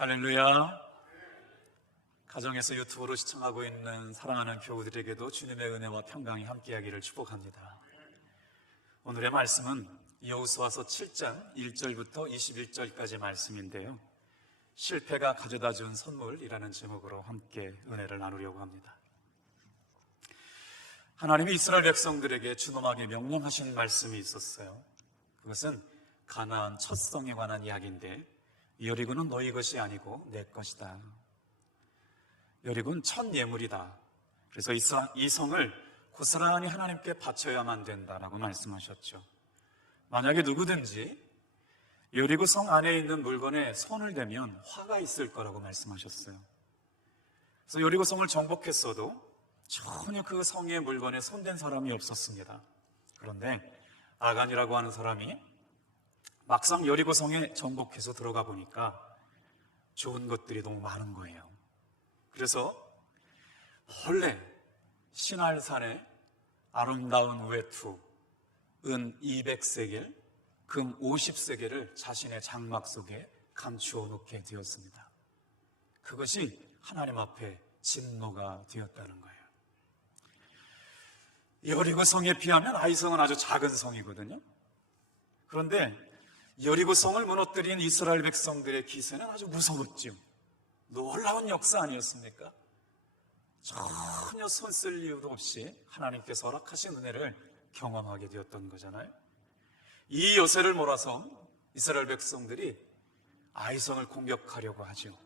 할렐루야. 가정에서 유튜브로 시청하고 있는 사랑하는 교우들에게도 주님의 은혜와 평강이 함께하기를 축복합니다. 오늘의 말씀은 여호수아서 7장 1절부터 21절까지 말씀인데요, 실패가 가져다 준 선물이라는 제목으로 함께 은혜를 나누려고 합니다. 하나님이 이스라엘 백성들에게 준엄하게 명령하신 말씀이 있었어요. 그것은 가나안 첫 성에 관한 이야기인데, 여리고는 너희 것이 아니고 내 것이다. 여리고는 첫 예물이다. 그래서 이 성을 고스란히 하나님께 바쳐야만 된다라고 말씀하셨죠. 만약에 누구든지 여리고 성 안에 있는 물건에 손을 대면 화가 있을 거라고 말씀하셨어요. 그래서 여리고 성을 정복했어도 전혀 그 성의 물건에 손댄 사람이 없었습니다. 그런데 아간이라고 하는 사람이 막상 여리고 성에 정복해서 들어가 보니까 좋은 것들이 너무 많은 거예요. 그래서 원래 시날산에 아름다운 외투 은 200세겔, 금 50세겔을 자신의 장막 속에 감추어 놓게 되었습니다. 그것이 하나님 앞에 진노가 되었다는 거예요. 여리고 성에 비하면 아이성은 아주 작은 성이거든요. 그런데 여리고 성을 무너뜨린 이스라엘 백성들의 기세는 아주 무서웠죠. 놀라운 역사 아니었습니까? 전혀 손 쓸 이유도 없이 하나님께서 허락하신 은혜를 경험하게 되었던 거잖아요. 이 요새를 몰아서 이스라엘 백성들이 아이성을 공격하려고 하죠.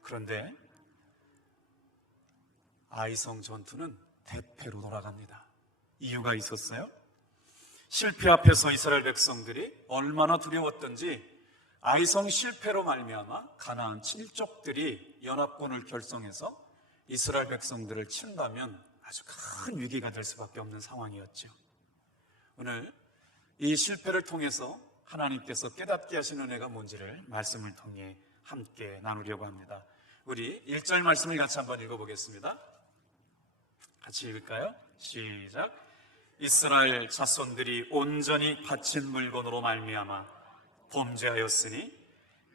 그런데 아이성 전투는 대패로 돌아갑니다. 이유가 있었어요. 실패 앞에서 이스라엘 백성들이 얼마나 두려웠던지 아이성 실패로 말미암아 가나안 7족들이 연합군을 결성해서 이스라엘 백성들을 친다면 아주 큰 위기가 될 수밖에 없는 상황이었죠. 오늘 이 실패를 통해서 하나님께서 깨닫게 하신 은혜가 뭔지를 말씀을 통해 함께 나누려고 합니다. 우리 1절 말씀을 같이 한번 읽어보겠습니다. 같이 읽을까요? 시작. 이스라엘 자손들이 온전히 바친 물건으로 말미암아 범죄하였으니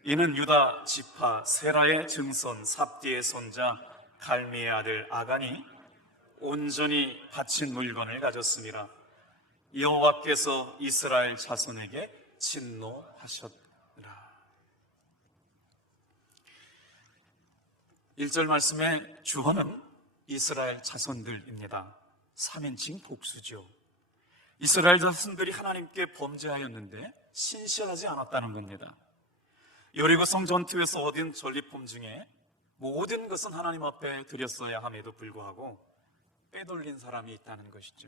이는 유다 지파 세라의 증손 삽디의 손자 갈미의 아들 아간이 온전히 바친 물건을 가졌습니다. 여호와께서 이스라엘 자손에게 진노하셨더라. 1절 말씀의 주어는 이스라엘 자손들입니다. 3인칭 복수죠. 이스라엘 자손들이 하나님께 범죄하였는데 신실하지 않았다는 겁니다. 여리고 성 전투에서 얻은 전리품 중에 모든 것은 하나님 앞에 드렸어야 함에도 불구하고 빼돌린 사람이 있다는 것이죠.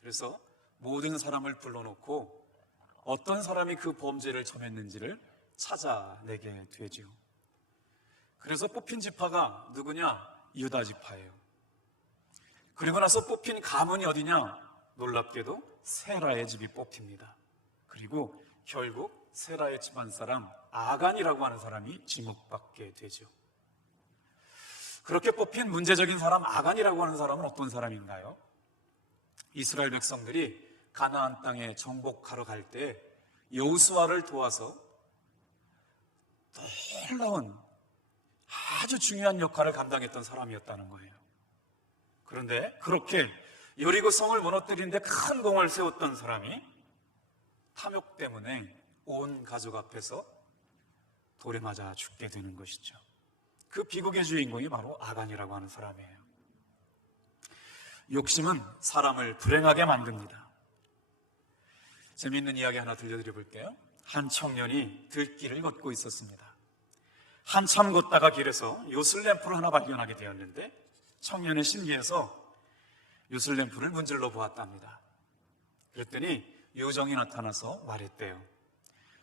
그래서 모든 사람을 불러놓고 어떤 사람이 그 범죄를 저했는지를 찾아내게 되죠. 그래서 뽑힌 지파가 누구냐? 유다 지파예요. 그리고 나서 뽑힌 가문이 어디냐? 놀랍게도 세라의 집이 뽑힙니다. 그리고 결국 세라의 집안 사람 아간이라고 하는 사람이 지목받게 되죠. 그렇게 뽑힌 문제적인 사람 아간이라고 하는 사람은 어떤 사람인가요? 이스라엘 백성들이 가나안 땅에 정복하러 갈 때 여호수아를 도와서 놀라운 아주 중요한 역할을 감당했던 사람이었다는 거예요. 그런데 그렇게 여리고 성을 무너뜨리는데 큰 공을 세웠던 사람이 탐욕 때문에 온 가족 앞에서 돌에 맞아 죽게 되는 것이죠. 그 비극의 주인공이 바로 아간이라고 하는 사람이에요. 욕심은 사람을 불행하게 만듭니다. 재미있는 이야기 하나 들려드려 볼게요. 한 청년이 들길을 걷고 있었습니다. 한참 걷다가 길에서 요술램프를 하나 발견하게 되었는데 청년의 신기해서 요술램프를 문질러 보았답니다. 그랬더니 요정이 나타나서 말했대요.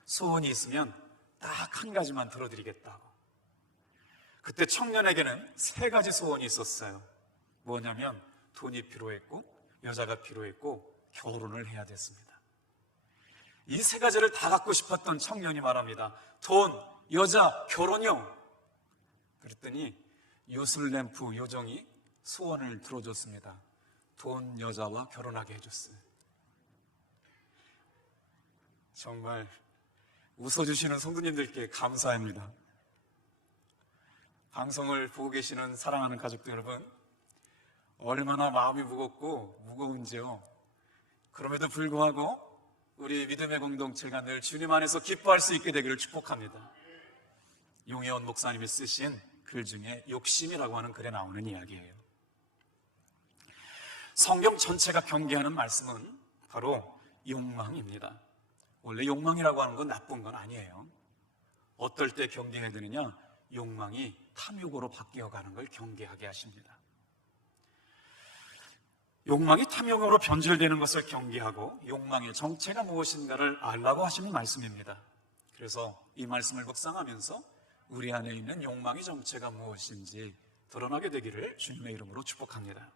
소원이 있으면 딱 한 가지만 들어드리겠다고. 그때 청년에게는 3가지 소원이 있었어요. 뭐냐면 돈이 필요했고 여자가 필요했고 결혼을 해야 됐습니다. 이 3가지를 다 갖고 싶었던 청년이 말합니다. 돈, 여자, 결혼이요. 그랬더니 요술램프 요정이 소원을 들어줬습니다. 돈, 여자와 결혼하게 해줬어요. 정말 웃어주시는 성도님들께 감사합니다. 방송을 보고 계시는 사랑하는 가족들 여러분, 얼마나 마음이 무겁고 무거운지요. 그럼에도 불구하고 우리 믿음의 공동체가 늘 주님 안에서 기뻐할 수 있게 되기를 축복합니다. 용혜원 목사님이 쓰신 글 중에 욕심이라고 하는 글에 나오는 이야기예요. 성경 전체가 경계하는 말씀은 바로 욕망입니다. 원래 욕망이라고 하는 건 나쁜 건 아니에요. 어떨 때 경계해야 되느냐? 욕망이 탐욕으로 바뀌어가는 걸 경계하게 하십니다. 욕망이 탐욕으로 변질되는 것을 경계하고 욕망의 정체가 무엇인가를 알라고 하시는 말씀입니다. 그래서 이 말씀을 묵상하면서 우리 안에 있는 욕망의 정체가 무엇인지 드러나게 되기를 주님의 이름으로 축복합니다.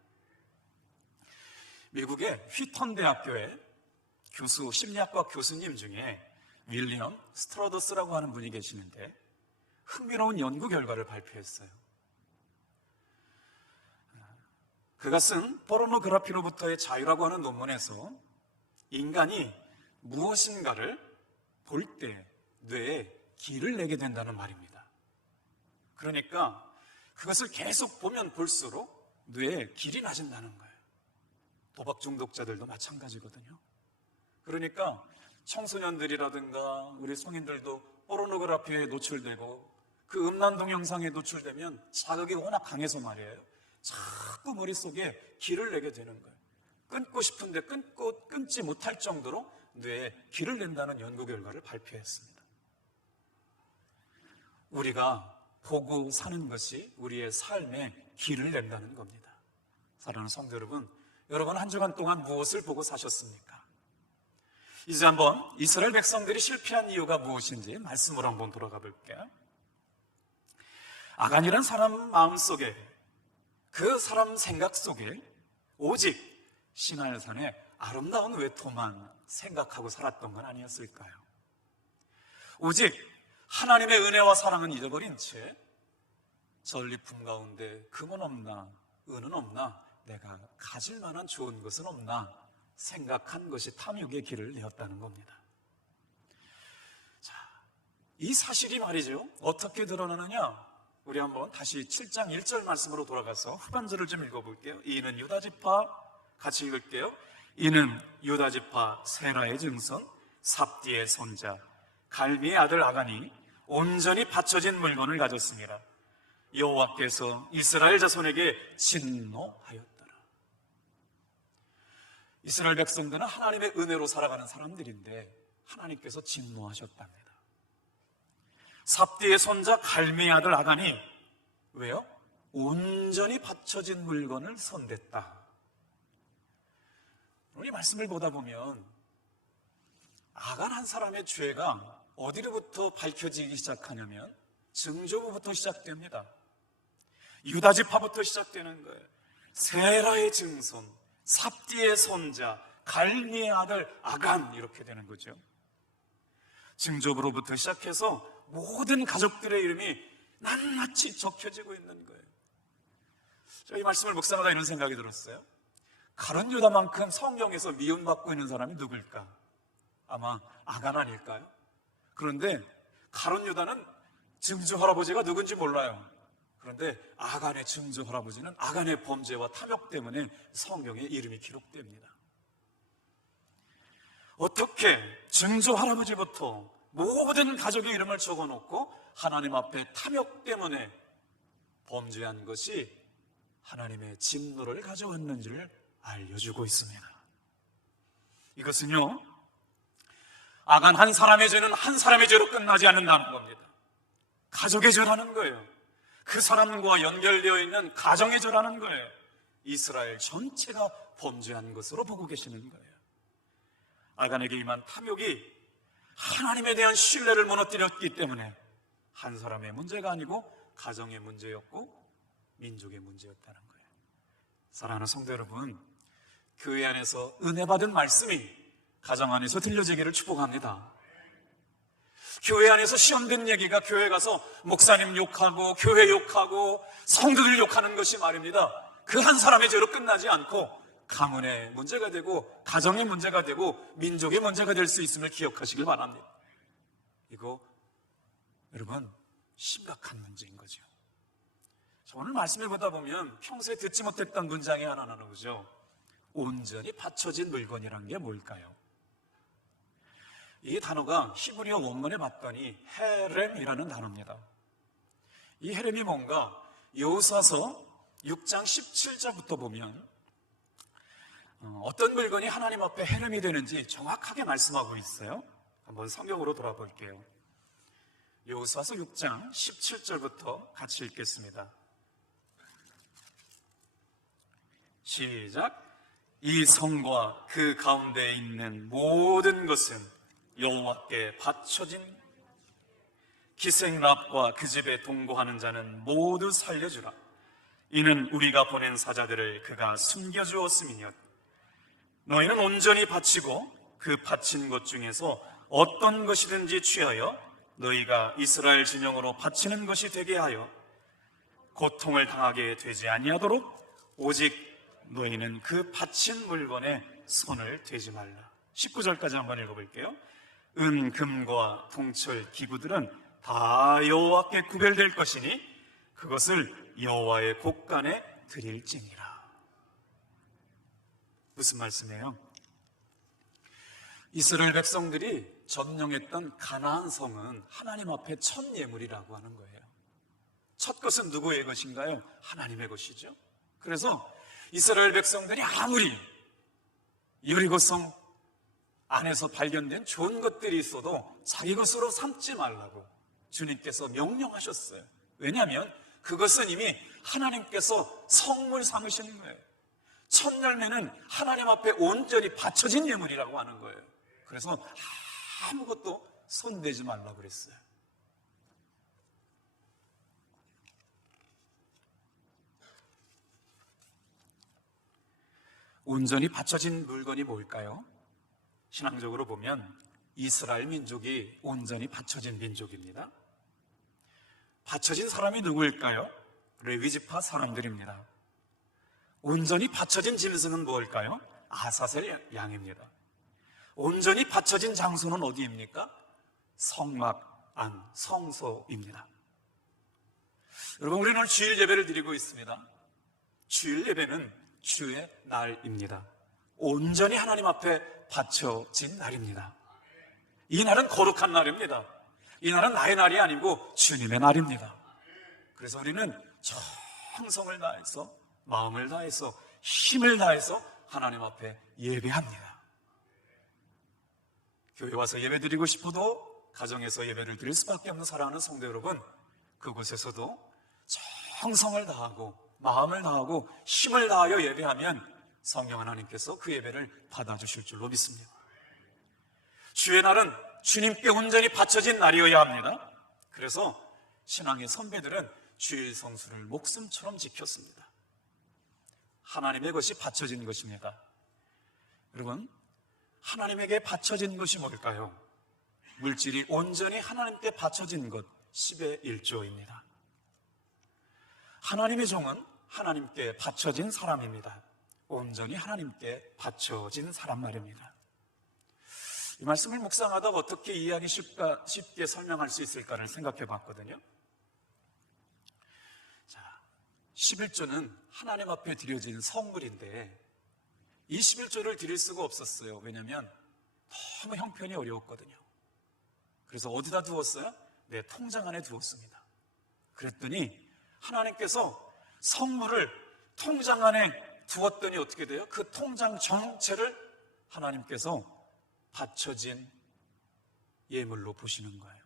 미국의 휘턴 대학교의 교수, 심리학과 교수님 중에 윌리엄 스트러더스라고 하는 분이 계시는데 흥미로운 연구 결과를 발표했어요. 그가 쓴 포르노그래피로부터의 자유라고 하는 논문에서 인간이 무엇인가를 볼 때 뇌에 기를 내게 된다는 말입니다. 그러니까 그것을 계속 보면 볼수록 뇌에 길이 나진다는 거예요. 도박 중독자들도 마찬가지거든요. 그러니까 청소년들이라든가 우리 성인들도 포르노그래피에 노출되고 그 음란 동영상에 노출되면 자극이 워낙 강해서 말이에요. 자꾸 머릿속에 기를 내게 되는 거예요. 끊고 싶은데 끊지 못할 정도로 뇌에 기를 낸다는 연구 결과를 발표했습니다. 우리가 보고 사는 것이 우리의 삶에 기를 낸다는 겁니다. 사랑하는 성도 여러분, 여러분 한 주간 동안 무엇을 보고 사셨습니까? 이제 한번 이스라엘 백성들이 실패한 이유가 무엇인지 말씀으로 한번 돌아가 볼게요. 아간이란 사람 마음속에, 그 사람 생각 속에 오직 시나이산의 아름다운 외토만 생각하고 살았던 건 아니었을까요? 오직 하나님의 은혜와 사랑은 잊어버린 채 전리품 가운데 금은 없나, 은은 없나, 내가 가질 만한 좋은 것은 없나 생각한 것이 탐욕의 길을 내었다는 겁니다. 자, 이 사실이 말이죠, 어떻게 드러나느냐? 우리 한번 다시 7장 1절 말씀으로 돌아가서 후반절을 좀 읽어볼게요. 이는 유다지파, 같이 읽을게요. 이는 유다지파 세라의 증손 삽디의 손자 갈미의 아들 아간이 온전히 바쳐진 물건을 가졌습니다. 여호와께서 이스라엘 자손에게 진노하였더라. 이스라엘 백성들은 하나님의 은혜로 살아가는 사람들인데 하나님께서 진노하셨답니다. 삽디의 손자 갈미의 아들 아간이 왜요? 온전히 바쳐진 물건을 손댔다. 우리 말씀을 보다 보면 아간 한 사람의 죄가 어디로부터 밝혀지기 시작하냐면 증조부부터 시작됩니다. 유다지파부터 시작되는 거예요. 세라의 증손, 삽디의 손자, 갈미의 아들 아간, 이렇게 되는 거죠. 증조부로부터 시작해서 모든 가족들의 이름이 낱낱이 적혀지고 있는 거예요. 이 말씀을 묵상하다 이런 생각이 들었어요. 가룟 유다만큼 성경에서 미움받고 있는 사람이 누굴까? 아마 아간 아닐까요? 그런데 가룟 유다는 증조 할아버지가 누군지 몰라요. 그런데 아간의 증조 할아버지는 아간의 범죄와 탐욕 때문에 성경에 이름이 기록됩니다. 어떻게 증조 할아버지부터 모든 가족의 이름을 적어놓고 하나님 앞에 탐욕 때문에 범죄한 것이 하나님의 진노를 가져왔는지를 알려주고 있습니다. 이것은요, 아간 한 사람의 죄는 한 사람의 죄로 끝나지 않는다는 겁니다. 가족의 죄라는 거예요. 그 사람과 연결되어 있는 가정의 죄라는 거예요. 이스라엘 전체가 범죄한 것으로 보고 계시는 거예요. 아간에게 임한 탐욕이 하나님에 대한 신뢰를 무너뜨렸기 때문에 한 사람의 문제가 아니고 가정의 문제였고 민족의 문제였다는 거예요. 사랑하는 성도 여러분, 교회 안에서 은혜 받은 말씀이 가정 안에서 들려지기를 축복합니다. 교회 안에서 시험된 얘기가 교회 가서 목사님 욕하고 교회 욕하고 성도들 욕하는 것이 말입니다, 그 한 사람의 죄로 끝나지 않고 가문의 문제가 되고 가정의 문제가 되고 민족의 문제가 될 수 있음을 기억하시길 바랍니다. 이거 여러분 심각한 문제인 거죠. 오늘 말씀을 보다 보면 평소에 듣지 못했던 문장이 하나 나오죠. 온전히 받쳐진 물건이란 게 뭘까요? 이 단어가 히브리어 원문에 봤더니 헤렘이라는 단어입니다. 이 헤렘이 뭔가 여호수아서 6장 17절부터 보면 어떤 물건이 하나님 앞에 헤렘이 되는지 정확하게 말씀하고 있어요. 한번 성경으로 돌아볼게요. 여호수아서 6장 17절부터 같이 읽겠습니다. 시작. 이 성과 그 가운데에 있는 모든 것은 여호와께 바쳐진 기생랍과 그 집에 동거하는 자는 모두 살려주라. 이는 우리가 보낸 사자들을 그가 숨겨주었음이니라. 너희는 온전히 바치고 그 바친 것 중에서 어떤 것이든지 취하여 너희가 이스라엘 진영으로 바치는 것이 되게 하여 고통을 당하게 되지 아니하도록 오직 너희는 그 바친 물건에 손을 대지 말라. 19절까지 한번 읽어볼게요. 은, 금과 동철, 기구들은 다 여호와께 구별될 것이니 그것을 여호와의 곳간에 드릴지니라. 무슨 말씀이에요? 이스라엘 백성들이 점령했던 가나안 성은 하나님 앞에 첫 예물이라고 하는 거예요. 첫 것은 누구의 것인가요? 하나님의 것이죠. 그래서 이스라엘 백성들이 아무리 여리고성 안에서 발견된 좋은 것들이 있어도 자기 것으로 삼지 말라고 주님께서 명령하셨어요. 왜냐하면 그것은 이미 하나님께서 성물 삼으시는 거예요. 첫 열매는 하나님 앞에 온전히 바쳐진 예물이라고 하는 거예요. 그래서 아무것도 손대지 말라고 그랬어요. 온전히 바쳐진 물건이 뭘까요? 신앙적으로 보면 이스라엘 민족이 온전히 바쳐진 민족입니다. 바쳐진 사람이 누구일까요? 레위지파 사람들입니다. 온전히 바쳐진 짐승은 무엇일까요? 아사셀 양입니다. 온전히 바쳐진 장소는 어디입니까? 성막 안, 성소입니다. 여러분, 우리는 오늘 주일 예배를 드리고 있습니다. 주일 예배는 주의 날입니다. 온전히 하나님 앞에 바쳐진 날입니다. 이 날은 거룩한 날입니다. 이 날은 나의 날이 아니고 주님의 날입니다. 그래서 우리는 정성을 다해서, 마음을 다해서, 힘을 다해서 하나님 앞에 예배합니다. 교회 와서 예배 드리고 싶어도 가정에서 예배를 드릴 수밖에 없는 사랑하는 성도 여러분, 그곳에서도 정성을 다하고 마음을 다하고 힘을 다하여 예배하면 성령 하나님께서 그 예배를 받아주실 줄로 믿습니다. 주의 날은 주님께 온전히 바쳐진 날이어야 합니다. 그래서 신앙의 선배들은 주일 성수를 목숨처럼 지켰습니다. 하나님의 것이 바쳐진 것입니다. 여러분, 하나님에게 바쳐진 것이 뭘까요? 물질이 온전히 하나님께 바쳐진 것, 10의 1조입니다. 하나님의 종은 하나님께 바쳐진 사람입니다. 온전히 하나님께 바쳐진 사람 말입니다. 이 말씀을 묵상하다 어떻게 이해하기 쉽게 설명할 수 있을까를 생각해 봤거든요. 자, 11조는 하나님 앞에 드려진 성물인데 이 11조를 드릴 수가 없었어요. 왜냐하면 너무 형편이 어려웠거든요. 그래서 어디다 두었어요? 내 통장 안에 두었습니다. 그랬더니 하나님께서 성물을 통장 안에 두었더니 어떻게 돼요? 그 통장 전체를 하나님께서 바쳐진 예물로 보시는 거예요.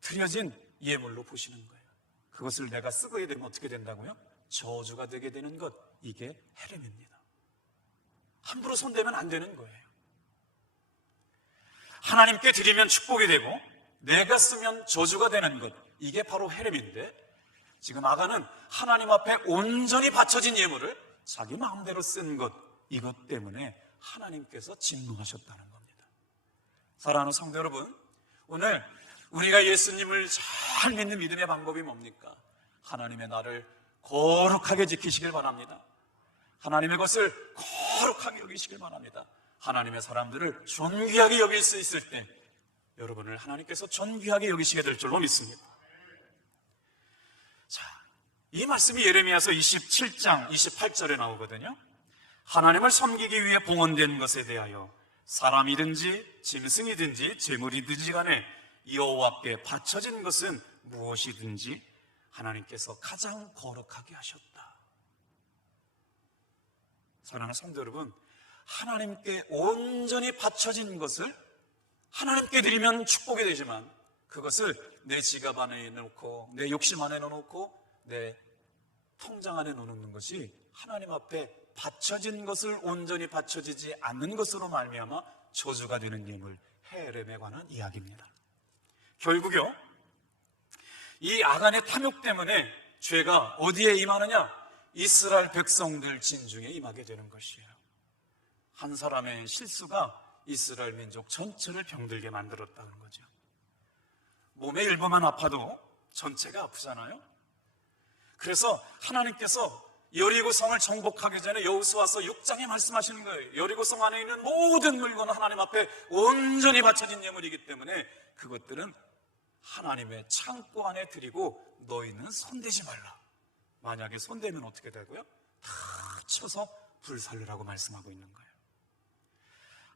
드려진 예물로 보시는 거예요. 그것을 내가 쓰게 되면 어떻게 된다고요? 저주가 되게 되는 것, 이게 헤렘입니다. 함부로 손대면 안 되는 거예요. 하나님께 드리면 축복이 되고 내가 쓰면 저주가 되는 것, 이게 바로 헤렘인데 지금 아간은 하나님 앞에 온전히 바쳐진 예물을 자기 마음대로 쓴 것, 이것 때문에 하나님께서 진노하셨다는 겁니다. 사랑하는 성도 여러분, 오늘 우리가 예수님을 잘 믿는 믿음의 방법이 뭡니까? 하나님의 날을 거룩하게 지키시길 바랍니다. 하나님의 것을 거룩하게 여기시길 바랍니다. 하나님의 사람들을 존귀하게 여길 수 있을 때 여러분을 하나님께서 존귀하게 여기시게 될 줄로 믿습니다. 자, 이 말씀이 예레미야서 27장 28절에 나오거든요. 하나님을 섬기기 위해 봉헌된 것에 대하여 사람이든지 짐승이든지 재물이든지 간에 여호와께 바쳐진 것은 무엇이든지 하나님께서 가장 거룩하게 하셨다. 사랑하는 성도 여러분, 하나님께 온전히 바쳐진 것을 하나님께 드리면 축복이 되지만 그것을 내 지갑 안에 넣고 내 욕심 안에 넣어놓고 내 통장 안에 넣어놓는 것이 하나님 앞에 바쳐진 것을 온전히 바쳐지지 않는 것으로 말미암아 저주가 되는 예물 헤렘에 관한 이야기입니다. 결국요, 이 아간의 탐욕 때문에 죄가 어디에 임하느냐? 이스라엘 백성들 진중에 임하게 되는 것이에요. 한 사람의 실수가 이스라엘 민족 전체를 병들게 만들었다는 거죠. 몸의 일부만 아파도 전체가 아프잖아요. 그래서 하나님께서 여리고성을 정복하기 전에 여호수아서 6장에 말씀하시는 거예요. 여리고성 안에 있는 모든 물건은 하나님 앞에 온전히 바쳐진 예물이기 때문에 그것들은 하나님의 창고 안에 드리고 너희는 손대지 말라. 만약에 손대면 어떻게 되고요? 다 쳐서 불살르라고 말씀하고 있는 거예요.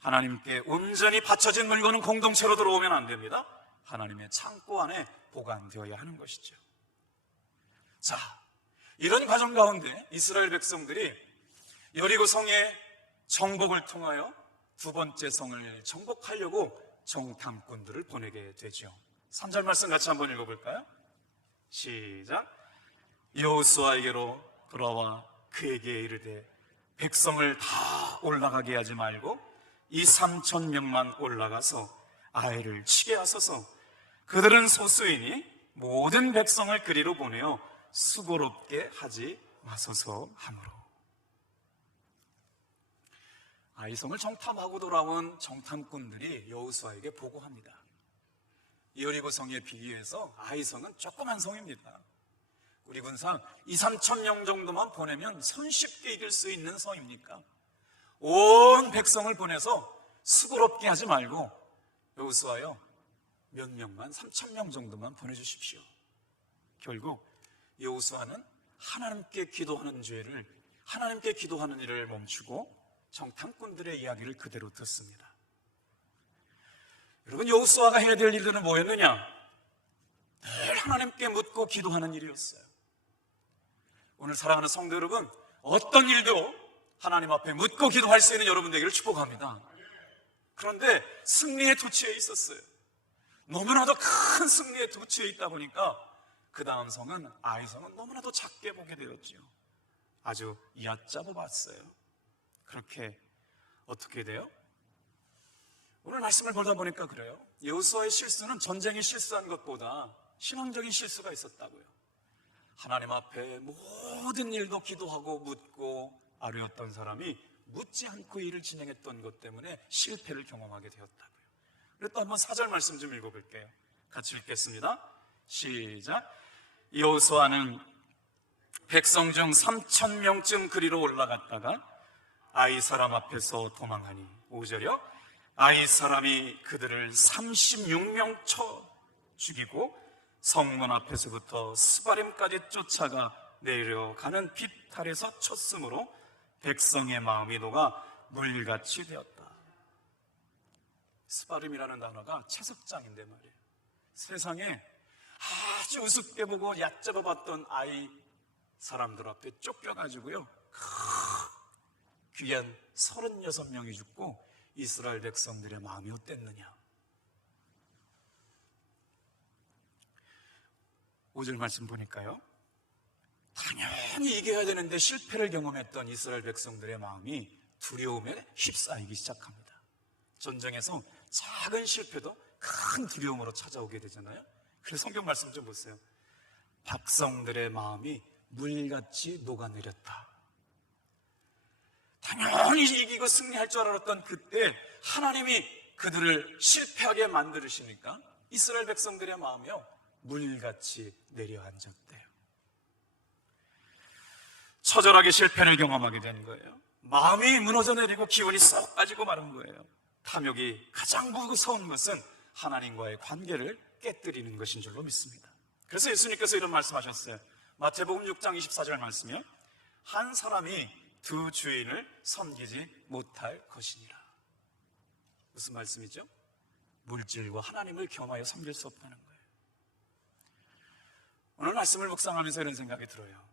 하나님께 온전히 바쳐진 물건은 공동체로 들어오면 안 됩니다. 하나님의 창고 안에 보관되어야 하는 것이죠. 자, 이런 과정 가운데 이스라엘 백성들이 여리고성의 정복을 통하여 두 번째 성을 정복하려고 정탐꾼들을 보내게 되죠. 3절 말씀 같이 한번 읽어볼까요? 시작. 여호수아에게로 돌아와 그에게 이르되 백성을 다 올라가게 하지 말고 2,3,000명만 올라가서 아이를 치게 하소서. 그들은 소수이니 모든 백성을 그리로 보내어 수고롭게 하지 마소서 하므로. 아이성을 정탐하고 돌아온 정탐꾼들이 여호수아에게 보고합니다. 여리고성에 비교해서 아이성은 조그만 성입니다. 우리 군상 2,3,000명 정도만 보내면 손쉽게 이길 수 있는 성입니까? 온 백성을 보내서 수고롭게 하지 말고 여호수아요, 몇 명만 3,000명 정도만 보내주십시오. 결국 여호수아는 하나님께 기도하는 죄를, 하나님께 기도하는 일을 멈추고 정탐꾼들의 이야기를 그대로 듣습니다. 여러분, 여호수아가 해야 될 일들은 뭐였느냐? 늘 하나님께 묻고 기도하는 일이었어요. 오늘 사랑하는 성도 여러분, 어떤 일도 하나님 앞에 묻고 기도할 수 있는 여러분 되기를 축복합니다. 그런데 승리의 도취에 있었어요. 너무나도 큰 승리의 도취에 있다 보니까 그 다음 성은, 아이성은 너무나도 작게 보게 되었죠. 아주 얕잡아 봤어요. 그렇게 어떻게 돼요? 오늘 말씀을 보다 보니까 그래요. 여호수아의 실수는 전쟁에 실수한 것보다 신앙적인 실수가 있었다고요. 하나님 앞에 모든 일도 기도하고 묻고 아뢰었던 사람이 묻지 않고 일을 진행했던 것 때문에 실패를 경험하게 되었다고요. 그래서 또 한번 4절 말씀 좀 읽어볼게요. 같이 읽겠습니다. 시작. 여호수아는 백성 중 3,000명쯤 그리로 올라갔다가 아이 사람 앞에서 도망하니, 5절이요, 아이 사람이 그들을 36명 쳐 죽이고 성문 앞에서부터 스바림까지 쫓아가 내려가는 비탈에서 쳤으므로 백성의 마음이 녹아 물같이 되었다. 스바림이라는 단어가 채석장인데 말이에요. 세상에 아주 우습게 보고 얕잡아 봤던 아이 사람들 앞에 쫓겨가지고요, 귀한 36명이 죽고 이스라엘 백성들의 마음이 어땠느냐? 5절 말씀 보니까요, 당연히 이겨야 되는데 실패를 경험했던 이스라엘 백성들의 마음이 두려움에 휩싸이기 시작합니다. 전쟁에서 작은 실패도 큰 두려움으로 찾아오게 되잖아요. 그래서 성경 말씀 좀 보세요. 백성들의 마음이 물같이 녹아내렸다. 당연히 이기고 승리할 줄 알았던 그때 하나님이 그들을 실패하게 만들으시니까 이스라엘 백성들의 마음이요, 물같이 내려앉았대요. 처절하게 실패를 경험하게 된 거예요. 마음이 무너져 내리고 기운이 쏙 빠지고 마른 거예요. 탐욕이 가장 무서운 것은 하나님과의 관계를 깨뜨리는 것인 줄로 믿습니다. 그래서 예수님께서 이런 말씀하셨어요. 마태복음 6장 24절 말씀이요. 한 사람이 두 주인을 섬기지 못할 것이니라. 무슨 말씀이죠? 물질과 하나님을 겸하여 섬길 수 없다는 거예요. 오늘 말씀을 묵상하면서 이런 생각이 들어요.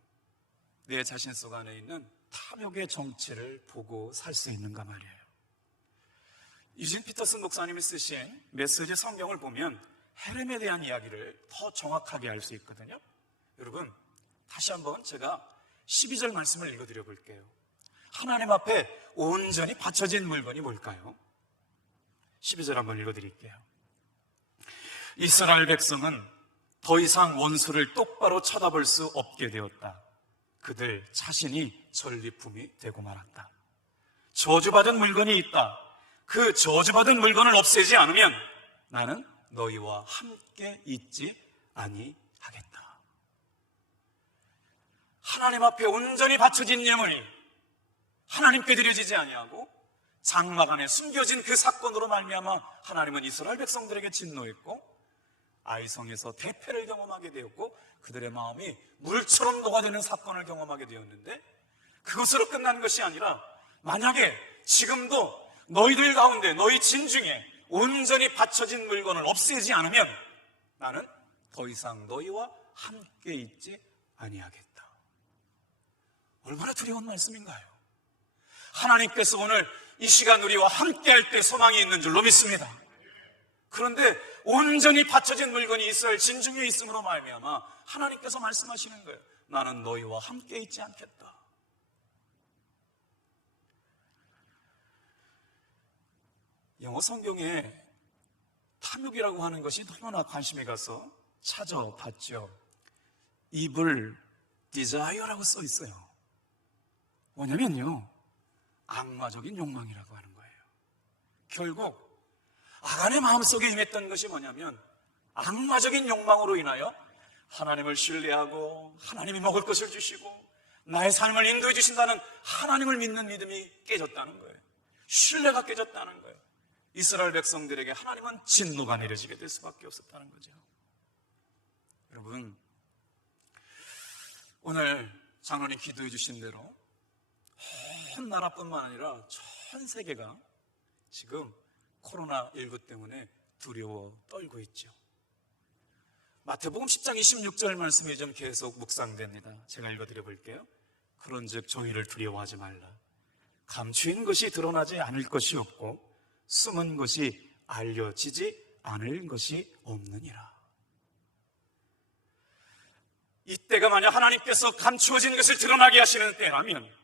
내 자신 속 안에 있는 탐욕의 정체를 보고 살 수 있는가 말이에요. 유진 피터슨 목사님이 쓰신 메시지 성경을 보면 헤렘에 대한 이야기를 더 정확하게 알 수 있거든요. 여러분, 다시 한번 제가 12절 말씀을 읽어드려 볼게요. 하나님 앞에 온전히 바쳐진 물건이 뭘까요? 12절 한번 읽어드릴게요. 이스라엘 백성은 더 이상 원수를 똑바로 쳐다볼 수 없게 되었다. 그들 자신이 전리품이 되고 말았다. 저주받은 물건이 있다. 그 저주받은 물건을 없애지 않으면 나는 너희와 함께 있지 아니하겠다. 하나님 앞에 온전히 바쳐진 예물이 하나님께 드려지지 아니하고 장막 안에 숨겨진 그 사건으로 말미암아 하나님은 이스라엘 백성들에게 진노했고 아이성에서 대패를 경험하게 되었고 그들의 마음이 물처럼 녹아드는 사건을 경험하게 되었는데, 그것으로 끝난 것이 아니라 만약에 지금도 너희들 가운데 너희 진중에 온전히 바쳐진 물건을 없애지 않으면 나는 더 이상 너희와 함께 있지 아니하겠다. 얼마나 두려운 말씀인가요? 하나님께서 오늘 이 시간 우리와 함께 할 때 소망이 있는 줄로 믿습니다. 그런데 온전히 바쳐진 물건이 이스라엘 진중에 있음으로 말미암아 하나님께서 말씀하시는 거예요. 나는 너희와 함께 있지 않겠다. 영어 성경에 탐욕이라고 하는 것이 너무나 관심이 가서 찾아봤죠. evil desire라고 써 있어요. 뭐냐면요, 악마적인 욕망이라고 하는 거예요. 결국 아간의 마음속에 임했던 것이 뭐냐면 악마적인 욕망으로 인하여 하나님을 신뢰하고 하나님이 먹을 것을 주시고 나의 삶을 인도해 주신다는 하나님을 믿는 믿음이 깨졌다는 거예요. 신뢰가 깨졌다는 거예요. 이스라엘 백성들에게 하나님은 진노가 내려지게 될 수밖에 없었다는 거죠. 여러분, 오늘 장로님 기도해 주신 대로 온 나라뿐만 아니라 전 세계가 지금 코로나19 때문에 두려워 떨고 있죠. 마태복음 10장 26절 말씀이 좀 계속 묵상됩니다. 제가 읽어드려 볼게요. 그런즉 저희를 두려워하지 말라. 감추인 것이 드러나지 않을 것이 없고 숨은 것이 알려지지 않을 것이 없느니라. 이때가 만약 하나님께서 감추어진 것을 드러나게 하시는 때라면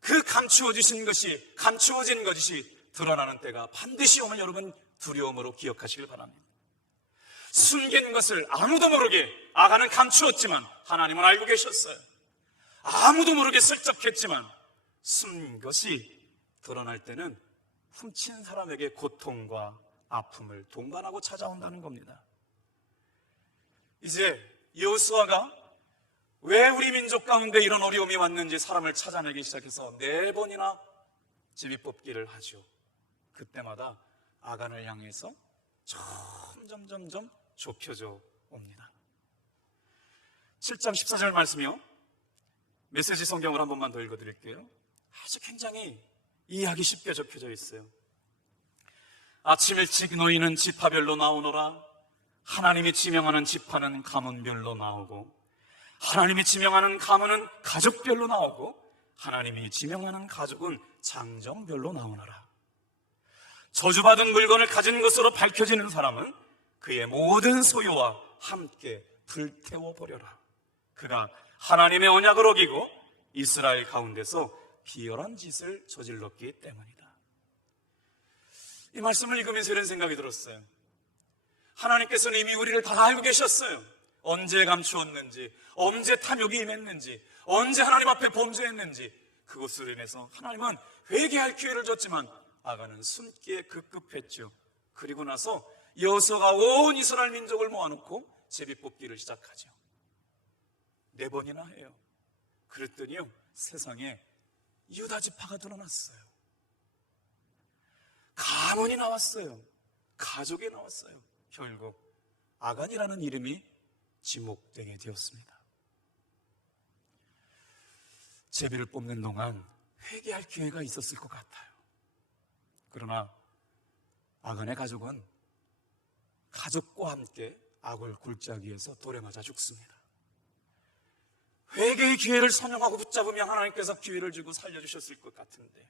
그 감추어진 것이 드러나는 때가 반드시 오면 여러분 두려움으로 기억하시길 바랍니다. 숨긴 것을 아무도 모르게 아간은 감추었지만 하나님은 알고 계셨어요. 아무도 모르게 슬쩍 했지만 숨긴 것이 드러날 때는 훔친 사람에게 고통과 아픔을 동반하고 찾아온다는 겁니다. 이제 여호수아가 왜 우리 민족 가운데 이런 어려움이 왔는지 사람을 찾아내기 시작해서 4번이나 제비뽑기를 하죠. 그때마다 아간을 향해서 점점 좁혀져 옵니다. 7장 14절 말씀이요. 메시지 성경을 한 번만 더 읽어드릴게요. 아주 굉장히 이해하기 쉽게 적혀져 있어요. 아침 일찍 너희는 지파별로 나오너라. 하나님이 지명하는 지파는 가문별로 나오고 하나님이 지명하는 가문은 가족별로 나오고 하나님이 지명하는 가족은 장정별로 나오너라. 저주받은 물건을 가진 것으로 밝혀지는 사람은 그의 모든 소유와 함께 불태워버려라. 그가 하나님의 언약을 어기고 이스라엘 가운데서 비열한 짓을 저질렀기 때문이다. 이 말씀을 읽으면서 이런 생각이 들었어요. 하나님께서는 이미 우리를 다 알고 계셨어요. 언제 감추었는지, 언제 탐욕이 임했는지, 언제 하나님 앞에 범죄했는지. 그것으로 인해서 하나님은 회개할 기회를 줬지만 아간은 숨기에 급급했죠. 그리고 나서 여호수아가 온 이스라엘 민족을 모아놓고 제비뽑기를 시작하죠. 4번이나 해요. 그랬더니요, 세상에 유다 지파가 드러났어요. 가문이 나왔어요. 가족이 나왔어요. 결국 아간이라는 이름이 지목되게 되었습니다. 제비를 뽑는 동안 회개할 기회가 있었을 것 같아요. 그러나 아간의 가족은 가족과 함께 악을 골짜기에서 돌에 맞아 죽습니다. 회개의 기회를 선용하고 붙잡으면 하나님께서 기회를 주고 살려주셨을 것 같은데,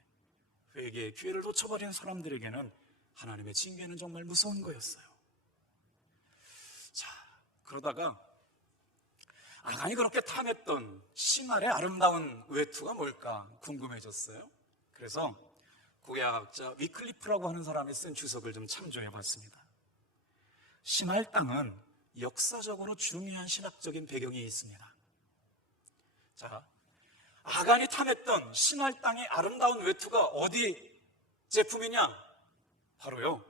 회개의 기회를 놓쳐버린 사람들에게는 하나님의 징계는 정말 무서운 거였어요. 자, 그러다가 아간이 그렇게 탐했던 신할의 아름다운 외투가 뭘까 궁금해졌어요. 그래서 구약학자 위클리프라고 하는 사람이 쓴 주석을 좀 참조해 봤습니다. 신할 땅은 역사적으로 중요한 신학적인 배경이 있습니다. 자, 아간이 탐했던 신할 땅의 아름다운 외투가 어디 제품이냐? 바로요,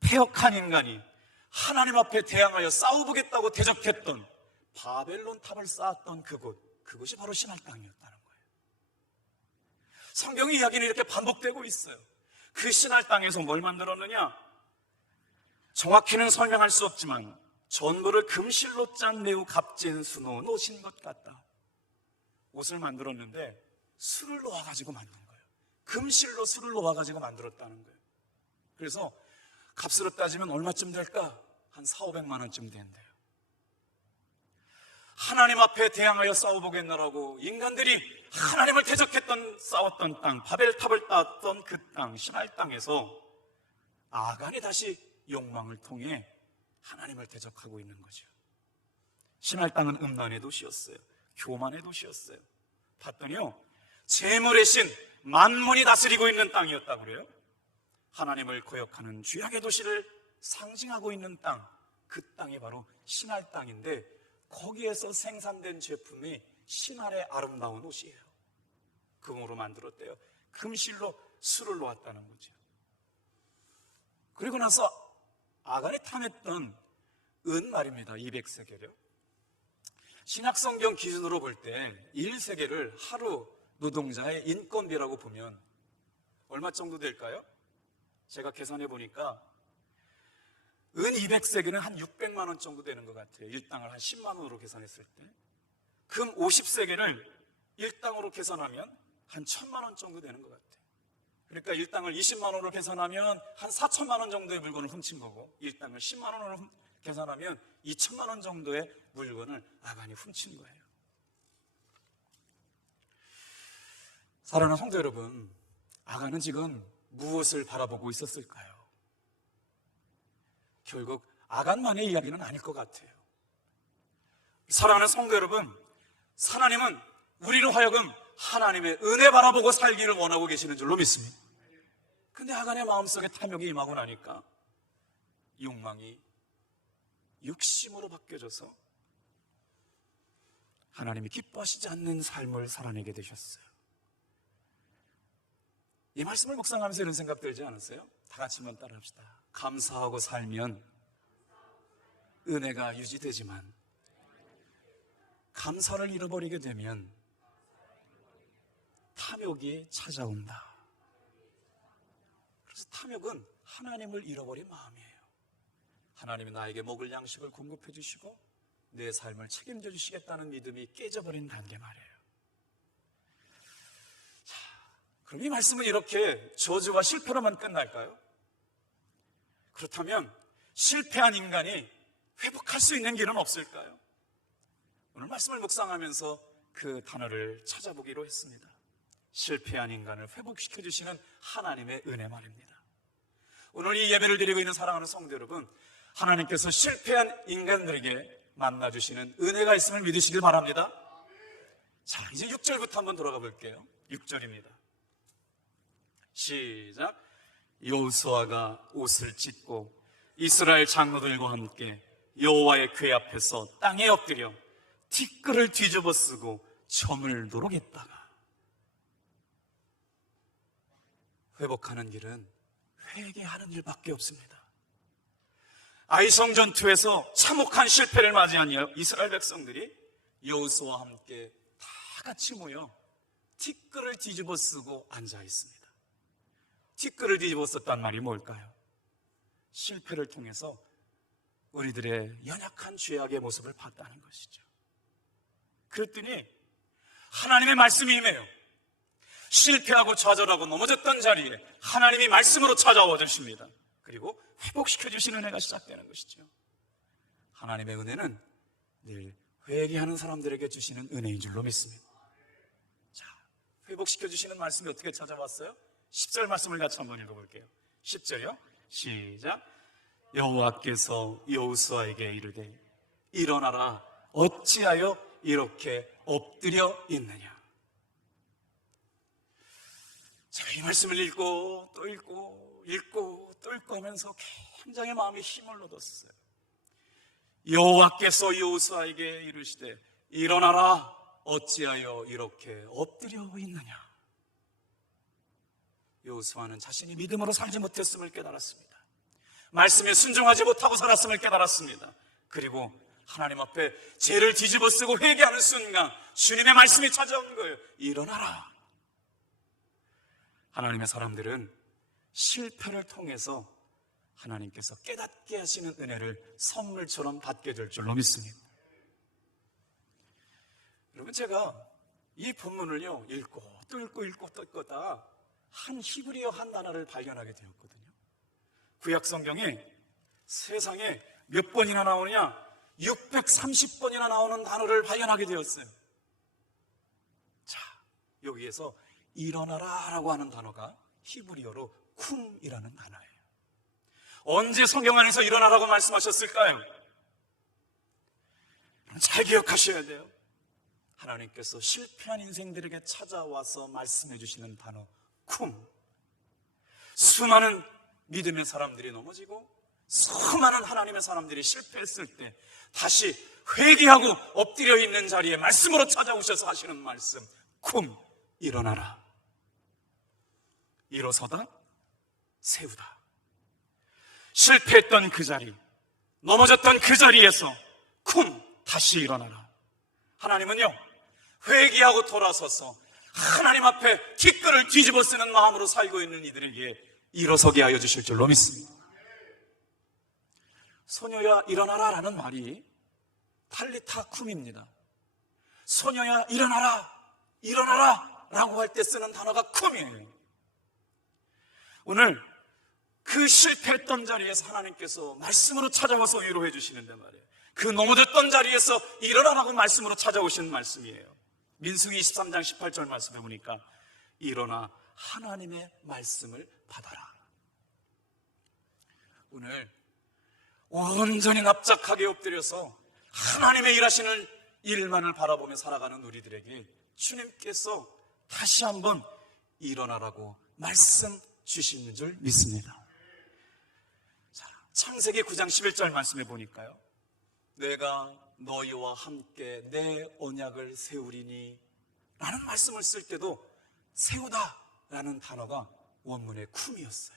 패역한 인간이 하나님 앞에 대항하여 싸워보겠다고 대적했던 바벨론 탑을 쌓았던 그곳이 바로 신할 땅이었다는 거예요. 성경의 이야기는 이렇게 반복되고 있어요. 그 신할 땅에서 뭘 만들었느냐? 정확히는 설명할 수 없지만 전부를 금실로 짠 매우 값진 수놓은 옷인 것 같다. 옷을 만들었는데 술을 놓아가지고 만든 거예요. 금실로 술을 놓아가지고 만들었다는 거예요. 그래서 값으로 따지면 얼마쯤 될까? 한 400~500만 원쯤 된대요. 하나님 앞에 대항하여 싸워보겠노라고 인간들이 하나님을 대적했던, 싸웠던 땅, 바벨탑을 쌓았던 그 땅, 신할 땅에서 아간이 다시 욕망을 통해 하나님을 대적하고 있는 거죠. 신할 땅은 음란의 도시였어요. 교만의 도시였어요. 봤더니요, 재물의 신 만문이 다스리고 있는 땅이었다고 그래요. 하나님을 거역하는 죄악의 도시를 상징하고 있는 땅, 그 땅이 바로 신할 땅인데, 거기에서 생산된 제품이 신할의 아름다운 옷이에요. 금으로 만들었대요. 금실로 술을 놓았다는 거죠. 그리고 나서 아간이 탐했던 은 말입니다. 200세겔이요. 신약성경 기준으로 볼 때 1세겔을 하루 노동자의 인건비라고 보면 얼마 정도 될까요? 제가 계산해 보니까 은 200세겔은 한 600만 원 정도 되는 것 같아요. 일당을 한 10만 원으로 계산했을 때. 금 50세겔을 일당으로 계산하면 한 1000만 원 정도 되는 것 같아요. 그러니까 일당을 20만 원으로 계산하면 한 4천만 원 정도의 물건을 훔친 거고, 일당을 10만 원으로 계산하면 2천만 원 정도의 물건을 아간이 훔친 거예요. 사랑하는 성도 여러분, 아간은 지금 무엇을 바라보고 있었을까요? 결국 아간만의 이야기는 아닐 것 같아요. 사랑하는 성도 여러분, 하나님은 우리로 하여금 하나님의 은혜 바라보고 살기를 원하고 계시는 줄로 믿습니다. 근데 아간의 마음속에 탐욕이 임하고 나니까 욕망이 육심으로 바뀌어져서 하나님이 기뻐하시지 않는 삶을 살아내게 되셨어요. 이 말씀을 묵상하면서 이런 생각 들지 않았어요? 다 같이 한번 따라합시다. 감사하고 살면 은혜가 유지되지만 감사를 잃어버리게 되면 탐욕이 찾아온다. 그래서 탐욕은 하나님을 잃어버린 마음이에요. 하나님이 나에게 먹을 양식을 공급해 주시고 내 삶을 책임져 주시겠다는 믿음이 깨져버린 단계 말이에요. 자, 그럼 이 말씀은 이렇게 저주와 실패로만 끝날까요? 그렇다면 실패한 인간이 회복할 수 있는 길은 없을까요? 오늘 말씀을 묵상하면서 그 단어를 찾아보기로 했습니다. 실패한 인간을 회복시켜 주시는 하나님의 은혜 말입니다. 오늘 이 예배를 드리고 있는 사랑하는 성도 여러분, 하나님께서 실패한 인간들에게 만나주시는 은혜가 있음을 믿으시길 바랍니다. 자, 이제 6절부터 한번 돌아가 볼게요. 6절입니다. 시작. 여호수아가 옷을 찢고 이스라엘 장로들과 함께 여호와의 궤 앞에서 땅에 엎드려 티끌을 뒤집어 쓰고 점을 노르겠다가, 회복하는 길은 회개하는 일밖에 없습니다. 아이성 전투에서 참혹한 실패를 맞이한 이스라엘 백성들이 여호수아와 함께 다 같이 모여 티끌을 뒤집어 쓰고 앉아 있습니다. 티끌을 뒤집어 썼단 말이 뭘까요? 실패를 통해서 우리들의 연약한 죄악의 모습을 봤다는 것이죠. 그랬더니 하나님의 말씀이 임해요. 실패하고 좌절하고 넘어졌던 자리에 하나님이 말씀으로 찾아와 주십니다. 그리고 회복시켜 주시는 은혜가 시작되는 것이죠. 하나님의 은혜는 늘 회개하는 사람들에게 주시는 은혜인 줄로 믿습니다. 자, 회복시켜 주시는 말씀이 어떻게 찾아왔어요? 10절 말씀을 같이 한번 읽어볼게요. 10절이요. 시작. 여호와께서 여호수아에게 이르되 일어나라, 어찌하여 이렇게 엎드려 있느냐. 제가 이 말씀을 읽고 또 읽고 또 읽고 하면서 굉장히 마음에 힘을 얻었어요. 여호와께서 여호수아에게 이르시되 일어나라, 어찌하여 이렇게 엎드려 있느냐. 여호수아는 자신이 믿음으로 살지 못했음을 깨달았습니다. 말씀에 순종하지 못하고 살았음을 깨달았습니다. 그리고 하나님 앞에 죄를 뒤집어 쓰고 회개하는 순간 주님의 말씀이 찾아온 거예요. 일어나라. 하나님의 사람들은 실패를 통해서 하나님께서 깨닫게 하시는 은혜를 선물처럼 받게 될 줄로 믿습니다. 여러분, 제가 이 본문을요 읽고 또 읽다 한 히브리어 한 단어를 발견하게 되었거든요. 구약 성경에 세상에 몇 번이나 나오느냐? 630번이나 나오는 단어를 발견하게 되었어요. 자, 여기에서 일어나라 라고 하는 단어가 히브리어로 쿰이라는 단어예요. 언제 성경 안에서 일어나라고 말씀하셨을까요? 잘 기억하셔야 돼요. 하나님께서 실패한 인생들에게 찾아와서 말씀해 주시는 단어 쿰. 수많은 믿음의 사람들이 넘어지고 수많은 하나님의 사람들이 실패했을 때 다시 회개하고 엎드려 있는 자리에 말씀으로 찾아오셔서 하시는 말씀 쿰. 일어나라. 일어서다, 세우다. 실패했던 그 자리, 넘어졌던 그 자리에서 쿰. 다시 일어나라. 하나님은요 회개하고 돌아서서 하나님 앞에 기끌을 뒤집어 쓰는 마음으로 살고 있는 이들에게 일어서게 하여 주실 줄로 믿습니다. 소녀야 일어나라 라는 말이 탈리타 쿰입니다. 소녀야 일어나라, 일어나라 라고 할 때 쓰는 단어가 쿰이에요. 오늘 그 실패했던 자리에서 하나님께서 말씀으로 찾아와서 위로해 주시는데 말이에요. 그 넘어졌던 자리에서 일어나라고 말씀으로 찾아오시는 말씀이에요. 민수기 23장 18절 말씀에 보니까 일어나 하나님의 말씀을 받아라. 오늘 온전히 납작하게 엎드려서 하나님의 일하시는 일만을 바라보며 살아가는 우리들에게 주님께서 다시 한번 일어나라고 말씀 주시는 줄 믿습니다. 자, 창세기 9장 11절 말씀해 보니까요, 내가 너희와 함께 내 언약을 세우리니 라는 말씀을 쓸 때도 세우다 라는 단어가 원문의 쿰이었어요.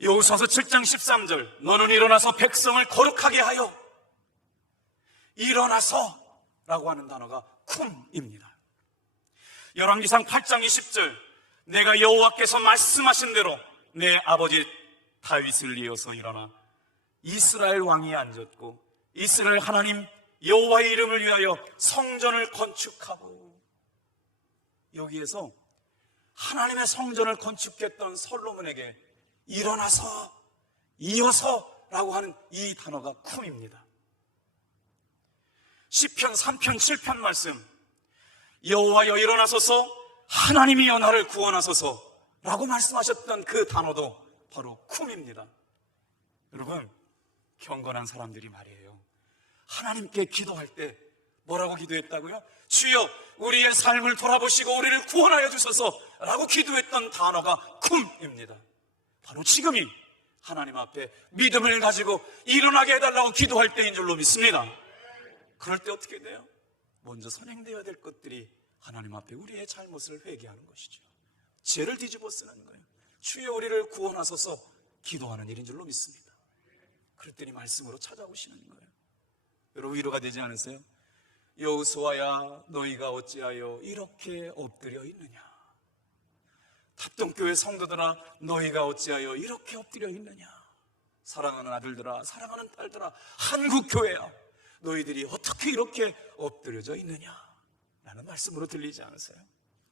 여호수아서 7장 13절 너는 일어나서 백성을 거룩하게 하여. 일어나서 라고 하는 단어가 쿰입니다. 열왕기상 8장 20절 내가 여호와께서 말씀하신 대로 내 아버지 다윗을 이어서 일어나 이스라엘 왕이 앉았고 이스라엘 하나님 여호와의 이름을 위하여 성전을 건축하고. 여기에서 하나님의 성전을 건축했던 솔로몬에게 일어나서, 이어서 라고 하는 이 단어가 쿰입니다. 시편 3편 7편 말씀 여호와여 일어나소서 하나님이여 나를 구원하소서 라고 말씀하셨던 그 단어도 바로 쿰입니다. 여러분, 경건한 사람들이 말이에요, 하나님께 기도할 때 뭐라고 기도했다고요? 주여 우리의 삶을 돌아보시고 우리를 구원하여 주소서 라고 기도했던 단어가 쿰입니다. 바로 지금이 하나님 앞에 믿음을 가지고 일어나게 해달라고 기도할 때인 줄로 믿습니다. 그럴 때 어떻게 돼요? 먼저 선행되어야 될 것들이 하나님 앞에 우리의 잘못을 회개하는 것이죠. 죄를 뒤집어 쓰는 거예요. 주여 우리를 구원하소서 기도하는 일인 줄로 믿습니다. 그럴 때니 말씀으로 찾아오시는 거예요. 여러분, 위로가 되지 않으세요? 여호수아야 너희가 어찌하여 이렇게 엎드려 있느냐. 합동교회 성도들아 너희가 어찌하여 이렇게 엎드려 있느냐. 사랑하는 아들들아, 사랑하는 딸들아, 한국교회야 너희들이 어떻게 이렇게 엎드려져 있느냐. 라는 말씀으로 들리지 않으세요?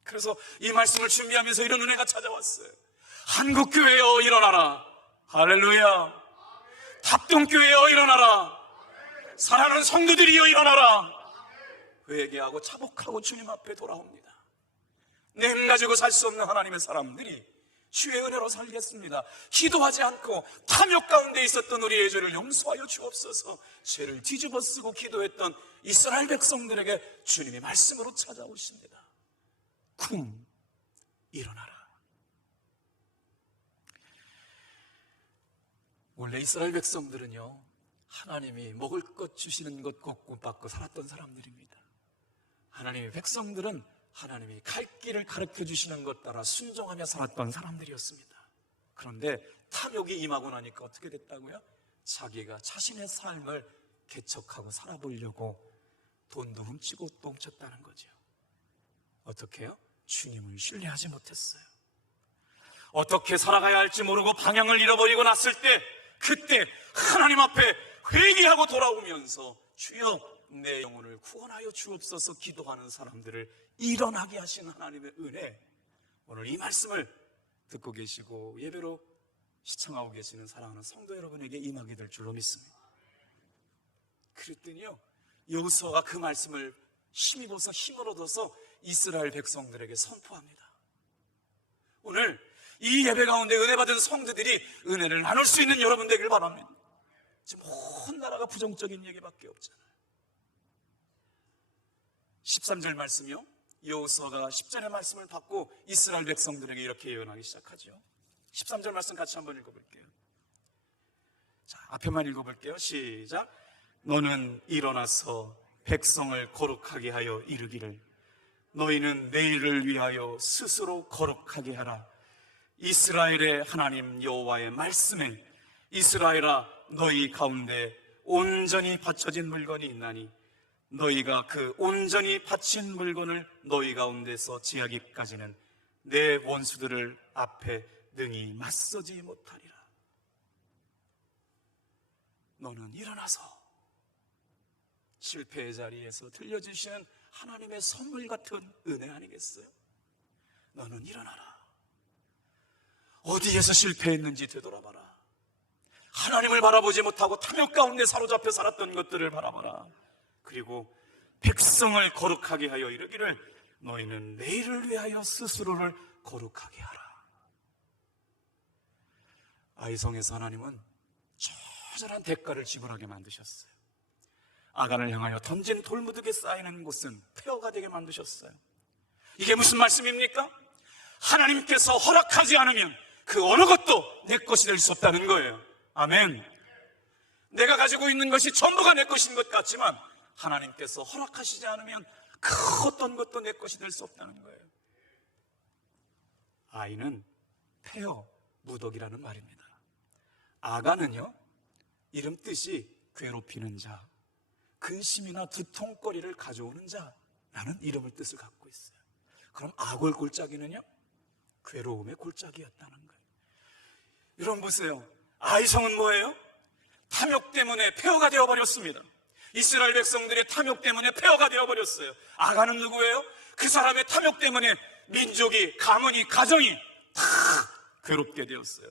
그래서 이 말씀을 준비하면서 이런 은혜가 찾아왔어요. 한국교회여 일어나라. 할렐루야. 답동교회여 일어나라. 사랑하는 성도들이여 일어나라. 회개하고 자복하고 주님 앞에 돌아옵니다. 내 힘 가지고 살 수 없는 하나님의 사람들이 주의 은혜로 살겠습니다. 기도하지 않고 탐욕 가운데 있었던 우리의 죄를 용서하여 주옵소서. 죄를 뒤집어 쓰고 기도했던 이스라엘 백성들에게 주님이 말씀으로 찾아오십니다. 쿵 일어나라. 원래 이스라엘 백성들은요, 하나님이 먹을 것 주시는 것 god고 살았던 사람들입니다. 하나님의 백성들은 하나님이 갈 길을 가르쳐 주시는 것 따라 순종하며 살았던 사람들이었습니다. 그런데 탐욕이 임하고 나니까 어떻게 됐다고요? 자기가 자신의 삶을 개척하고 살아보려고 돈도 훔치고 또 훔쳤다는 거죠. 어떻게 해요? 주님을 신뢰하지 못했어요. 어떻게 살아가야 할지 모르고 방향을 잃어버리고 났을 때, 그때 하나님 앞에 회개하고 돌아오면서 주여 내 영혼을 구원하여 주옵소서 기도하는 사람들을 일어나게 하신 하나님의 은혜, 오늘 이 말씀을 듣고 계시고 예배로 시청하고 계시는 사랑하는 성도 여러분에게 임하게 될 줄로 믿습니다. 그랬더니요, 여호수아가 그 말씀을 힘입어서 힘을 얻어서 이스라엘 백성들에게 선포합니다. 오늘 이 예배 가운데 은혜 받은 성도들이 은혜를 나눌 수 있는 여러분 되길 바랍니다. 지금 온 나라가 부정적인 얘기밖에 없잖아요. 13절 말씀이요, 여호수아가 10절의 말씀을 받고 이스라엘 백성들에게 이렇게 예언하기 시작하죠. 13절 말씀 같이 한번 읽어볼게요. 자, 앞에만 읽어볼게요. 시작. 너는 일어나서 백성을 거룩하게 하여 이르기를 너희는 내일을 위하여 스스로 거룩하게 하라. 이스라엘의 하나님 여호와의 말씀에 이스라엘아 너희 가운데 온전히 바쳐진 물건이 있나니 너희가 그 온전히 바친 물건을 너희 가운데서 제하기까지는 내 원수들을 앞에 능히 맞서지 못하리라. 너는 일어나서 실패의 자리에서 들려주시는 하나님의 선물 같은 은혜 아니겠어요? 너는 일어나라. 어디에서 실패했는지 되돌아봐라. 하나님을 바라보지 못하고 탐욕 가운데 사로잡혀 살았던 것들을 바라봐라. 그리고 백성을 거룩하게 하여 이르기를 너희는 내일을 위하여 스스로를 거룩하게 하라. 아이성에서 하나님은 처절한 대가를 지불하게 만드셨어요. 아간을 향하여 던진 돌무더기에 쌓이는 곳은 폐허가 되게 만드셨어요. 이게 무슨 말씀입니까? 하나님께서 허락하지 않으면 그 어느 것도 내 것이 될 수 없다는 거예요. 아멘. 내가 가지고 있는 것이 전부가 내 것인 것 같지만 하나님께서 허락하시지 않으면 그 어떤 것도 내 것이 될 수 없다는 거예요. 아이는 폐허, 무덕이라는 말입니다. 아간은요, 이름 뜻이 괴롭히는 자, 근심이나 두통거리를 가져오는 자라는 이름을 뜻을 갖고 있어요. 그럼 아골 골짜기는요, 괴로움의 골짜기였다는 거예요. 여러분 보세요. 아이성은 뭐예요? 탐욕 때문에 폐허가 되어버렸습니다. 이스라엘 백성들의 탐욕 때문에 폐허가 되어버렸어요. 아간은 누구예요? 그 사람의 탐욕 때문에 민족이, 가문이, 가정이 다 괴롭게 되었어요.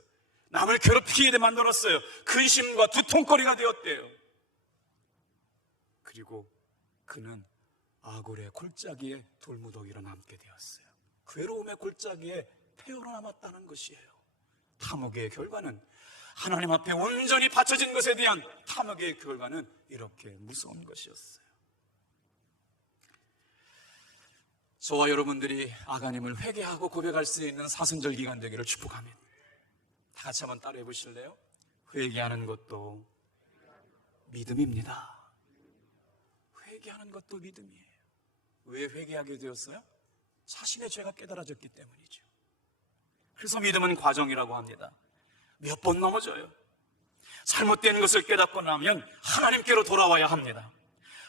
남을 괴롭히게 만들었어요. 근심과 두통거리가 되었대요. 그리고 그는 아골의 골짜기에 돌무더기로 남게 되었어요. 괴로움의 골짜기에 폐허로 남았다는 것이에요. 탐욕의 결과는, 하나님 앞에 온전히 바쳐진 것에 대한 탐욕의 결과는 이렇게 무서운 것이었어요. 저와 여러분들이 아가님을 회개하고 고백할 수 있는 사순절 기간 되기를 축복합니다. 다 같이 한번 따라해 보실래요? 회개하는 것도 믿음입니다. 회개하는 것도 믿음이에요. 왜 회개하게 되었어요? 자신의 죄가 깨달아졌기 때문이죠. 그래서 믿음은 과정이라고 합니다. 몇 번 넘어져요. 잘못된 것을 깨닫고 나면 하나님께로 돌아와야 합니다.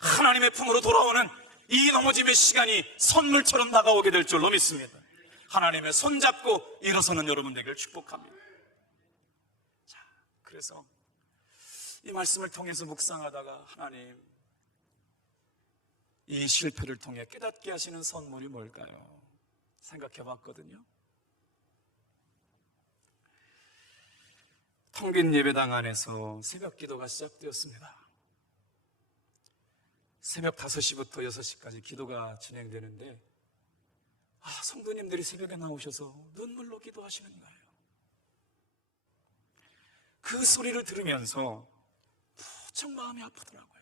하나님의 품으로 돌아오는 이 넘어짐의 시간이 선물처럼 다가오게 될 줄로 믿습니다. 하나님의 손잡고 일어서는 여러분 되기를 축복합니다. 자, 그래서 이 말씀을 통해서 묵상하다가 하나님, 이 실패를 통해 깨닫게 하시는 선물이 뭘까요? 생각해 봤거든요. 텅 빈 예배당 안에서 새벽 기도가 시작되었습니다. 새벽 5시부터 6시까지 기도가 진행되는데 성도님들이 새벽에 나오셔서 눈물로 기도하시는 거예요. 그 소리를 들으면서 무척 마음이 아프더라고요.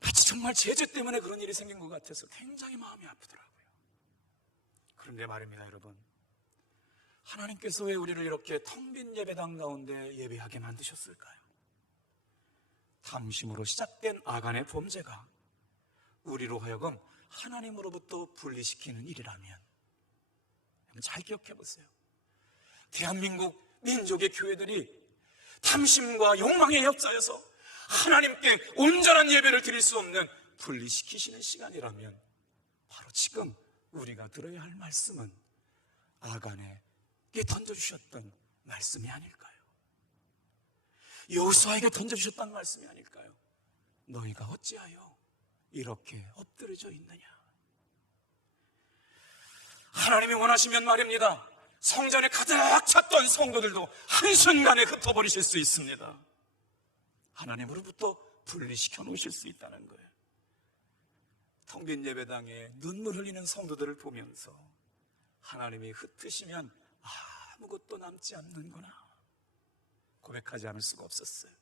마치 정말 제재 때문에 그런 일이 생긴 것 같아서 굉장히 마음이 아프더라고요. 그런데 말입니다, 여러분. 하나님께서 왜 우리를 이렇게 텅 빈 예배당 가운데 예배하게 만드셨을까요? 탐심으로 시작된 아간의 범죄가 우리로 하여금 하나님으로부터 분리시키는 일이라면 잘 기억해 보세요. 대한민국 민족의 교회들이 탐심과 욕망에 휩싸여서 하나님께 온전한 예배를 드릴 수 없는 분리시키시는 시간이라면 바로 지금 우리가 들어야 할 말씀은 아간에게 던져주셨던 말씀이 아닐까요? 여호수아에게 던져주셨던 말씀이 아닐까요? 너희가 어찌하여 이렇게 엎드려져 있느냐? 하나님이 원하시면 말입니다, 성전에 가득 찼던 성도들도 한순간에 흩어버리실 수 있습니다. 하나님으로부터 분리시켜 놓으실 수 있다는 거예요. 텅 빈 예배당에 눈물 흘리는 성도들을 보면서 하나님이 흩으시면 아무것도 남지 않는구나 고백하지 않을 수가 없었어요.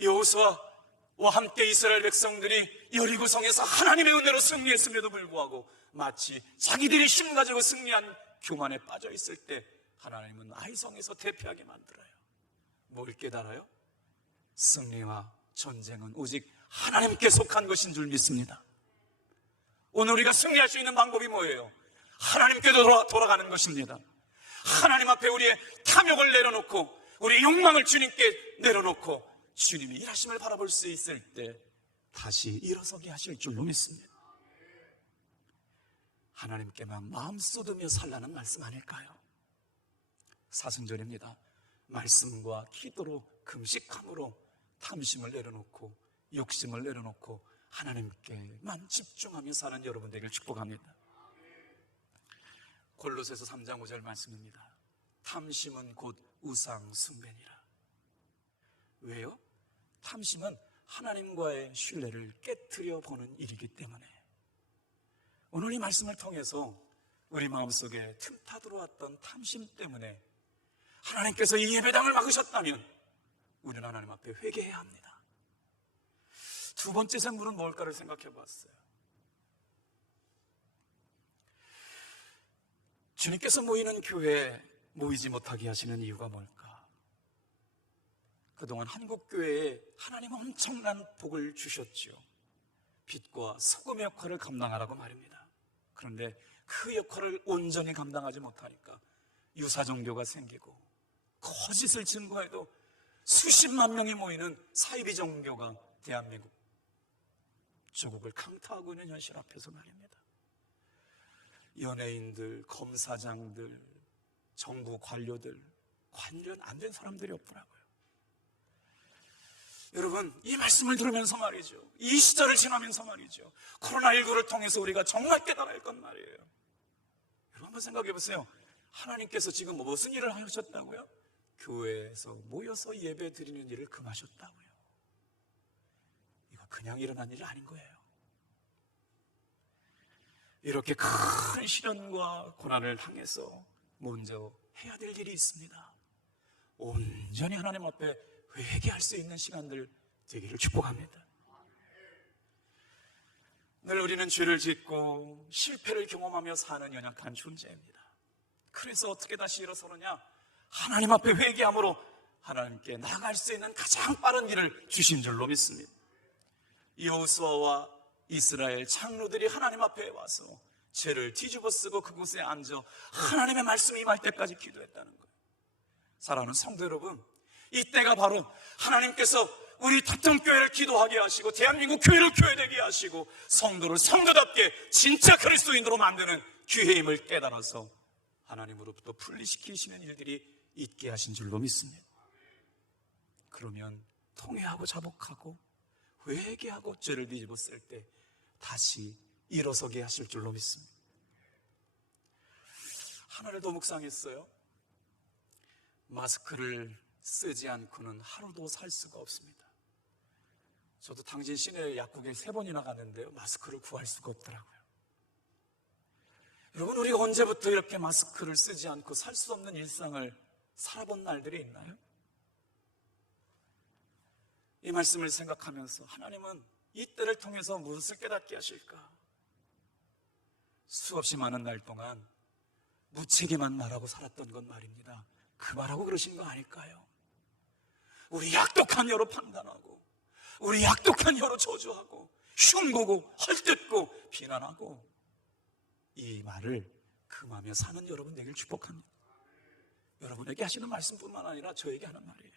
여호수아와 함께 이스라엘 백성들이 여리고성에서 하나님의 은혜로 승리했음에도 불구하고 마치 자기들이 힘 가지고 승리한 교만에 빠져 있을 때 하나님은 아이성에서 대피하게 만들어요. 뭘 깨달아요? 승리와 전쟁은 오직 하나님께 속한 것인 줄 믿습니다. 오늘 우리가 승리할 수 있는 방법이 뭐예요? 하나님께 돌아가는 것입니다. 하나님 앞에 우리의 탐욕을 내려놓고 우리의 욕망을 주님께 내려놓고 주님이 일하심을 바라볼 수 있을 때 다시 일어서게 하실 줄로 믿습니다. 하나님께만 마음 쏟으며 살라는 말씀 아닐까요? 사순절입니다. 말씀과 기도로 금식함으로 탐심을 내려놓고 욕심을 내려놓고 하나님께만 집중하며 사는 여러분 되기를 축복합니다. 골로새서 3장 5절 말씀입니다. 탐심은 곧 우상 숭배니라. 왜요? 탐심은 하나님과의 신뢰를 깨트려 보는 일이기 때문에 오늘 이 말씀을 통해서 우리 마음속에 틈타 들어왔던 탐심 때문에 하나님께서 이 예배당을 막으셨다면 우리는 하나님 앞에 회개해야 합니다. 두 번째 생물은 뭘까를 생각해 봤어요. 주님께서 모이는 교회에 모이지 못하게 하시는 이유가 뭘까? 그동안 한국교회에 하나님은 엄청난 복을 주셨죠. 빛과 소금의 역할을 감당하라고 말입니다. 그런데 그 역할을 온전히 감당하지 못하니까 유사종교가 생기고 거짓을 증거해도 수십만 명이 모이는 사이비 종교가 대한민국 조국을 강타하고 있는 현실 앞에서 말입니다. 연예인들, 검사장들, 정부 관료들, 관련 안 된 사람들이 없더라고요. 여러분, 이 말씀을 들으면서 말이죠, 이 시절을 지나면서 말이죠, 코로나19를 통해서 우리가 정말 깨달아야 할 건 말이에요. 여러분 한번 생각해 보세요. 하나님께서 지금 무슨 일을 하셨다고요? 교회에서 모여서 예배 드리는 일을 금하셨다고요. 이거 그냥 일어난 일이 아닌 거예요. 이렇게 큰 시련과 고난을 당해서 먼저 해야 될 일이 있습니다. 온전히 하나님 앞에 회개할 수 있는 시간들 되기를 축복합니다. 늘 우리는 죄를 짓고 실패를 경험하며 사는 연약한 존재입니다. 그래서 어떻게 다시 일어서느냐? 하나님 앞에 회개함으로 하나님께 나아갈 수 있는 가장 빠른 길을 주신 줄로 믿습니다. 여호수아와 이스라엘 장로들이 하나님 앞에 와서 죄를 뒤집어 쓰고 그곳에 앉아 하나님의 말씀이 임할 때까지 기도했다는 거예요. 사랑하는 성도 여러분, 이때가 바로 하나님께서 우리 탑정교회를 기도하게 하시고 대한민국 교회를 교회되게 하시고 성도를 성도답게 진짜 그리스도인으로 만드는 기회임을 깨달아서 하나님으로부터 분리시키시는 일들이 있게 하신 줄로 믿습니다. 그러면 통회하고 자복하고 회개하고 죄를 뒤집었을 때 다시 일어서게 하실 줄로 믿습니다. 하나를 더 묵상했어요. 마스크를 쓰지 않고는 하루도 살 수가 없습니다. 저도 당진 시내 약국에 3번이나 갔는데요, 마스크를 구할 수가 없더라고요. 여러분, 우리가 언제부터 이렇게 마스크를 쓰지 않고 살 수 없는 일상을 살아본 날들이 있나요? 이 말씀을 생각하면서 하나님은 이 때를 통해서 무엇을 깨닫게 하실까? 수없이 많은 날 동안 무책임한 말하고 살았던 건 말입니다. 그 말하고 그러신 거 아닐까요? 우리 약독한 여로 판단하고, 우리 약독한 여로 저주하고, 흉보고 헐뜯고 비난하고, 이 말을 금하며 사는 여러분 되길 축복합니다. 여러분에게 하시는 말씀뿐만 아니라 저에게 하는 말이에요.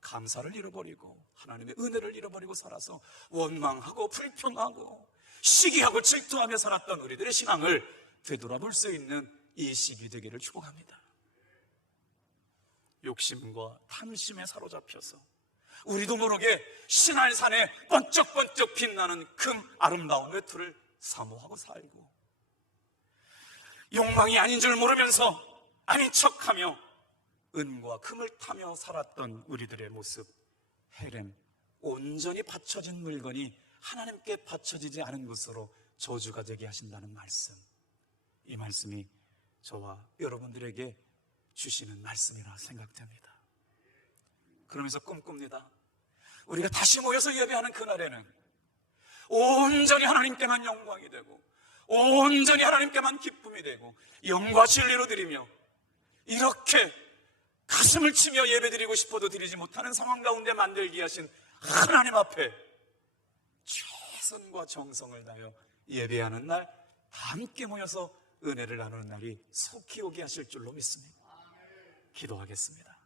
감사를 잃어버리고 하나님의 은혜를 잃어버리고 살아서 원망하고 불평하고 시기하고 질투하며 살았던 우리들의 신앙을 되돌아볼 수 있는 이 시기 되기를 축복합니다. 욕심과 탐심에 사로잡혀서 우리도 모르게 신할산에 번쩍번쩍 빛나는 금 아름다운 외투를 사모하고 살고, 욕망이 아닌 줄 모르면서 아닌 척하며 은과 금을 타며 살았던 우리들의 모습, 헤렘, 온전히 바쳐진 물건이 하나님께 바쳐지지 않은 것으로 저주가 되게 하신다는 말씀, 이 말씀이 저와 여러분들에게 주시는 말씀이라 생각됩니다. 그러면서 꿈꿉니다. 우리가 다시 모여서 예배하는 그날에는 온전히 하나님께만 영광이 되고 온전히 하나님께만 기쁨이 되고 영과 진리로 드리며, 이렇게 가슴을 치며 예배드리고 싶어도 드리지 못하는 상황 가운데 만들게 하신 하나님 앞에 최선과 정성을 다하여 예배하는 날, 함께 모여서 은혜를 나누는 날이 속히 오게 하실 줄로 믿습니다. 기도하겠습니다.